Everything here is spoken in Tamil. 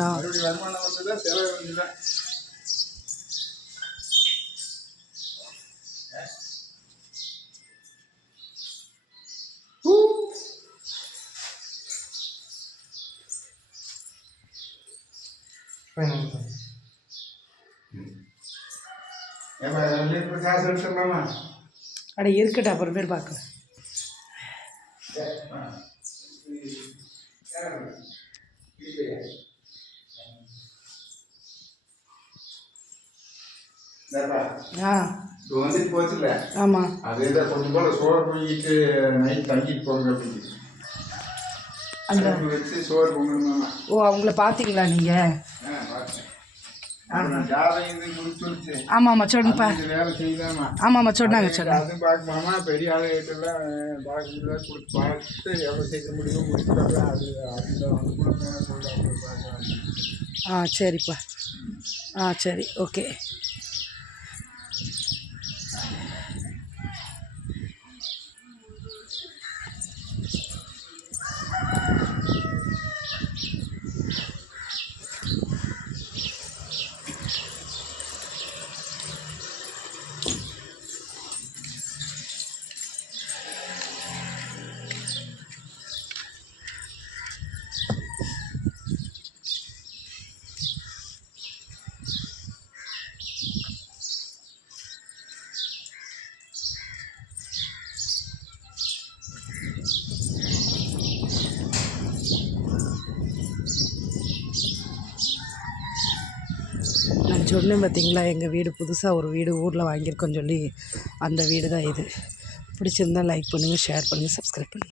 மறுபடியும் வருமானம் வந்துதான் செலவு வந்துதான். காசு எடுத்துடலாமா? அட இருக்கட்டும், அப்புறம் பேர் பார்க்கலாம். வந்துட்டு போச்சுல்ல. ஆமாம், அதேதான் கொஞ்சம் போல சோறு பொங்கிட்டு நைட் தங்கிட்டு போங்க அப்படின்னு அந்த வச்சு சோறு பொங்கணுமா. ஓ, அவங்கள பார்த்தீங்களா நீங்கள்? பார்த்தேன். ஜாதகம் முடிச்சு. ஆமாம் ஆமாம் சொல்லுப்பா. வேலை செய்யலாமா? ஆமாம் ஆமாம் சொன்னாங்க சொன்னாங்க. அதுவும் பார்க்கணுமா, பெரிய ஆளுகிட்டெல்லாம் பார்க்க முடியாது. கொடுத்து பார்த்து எவ்வளோ சேர்க்க முடியுமோ முடிச்சுட்டாங்க. அது அந்த அனுகூலமான பொருள் பார்க்கலாம். சரிப்பா. சரி, ஓகே. நான் சொன்னேன் பார்த்தீங்களா, எங்கள் வீடு புதுசாக ஒரு வீடு ஊரில் வாங்கியிருக்கோன்னு சொல்லி, அந்த வீடு தான் இது. பிடிச்சிருந்தால் லைக் பண்ணுங்கள், ஷேர் பண்ணுங்கள், சப்ஸ்கிரைப் பண்ணுங்கள்.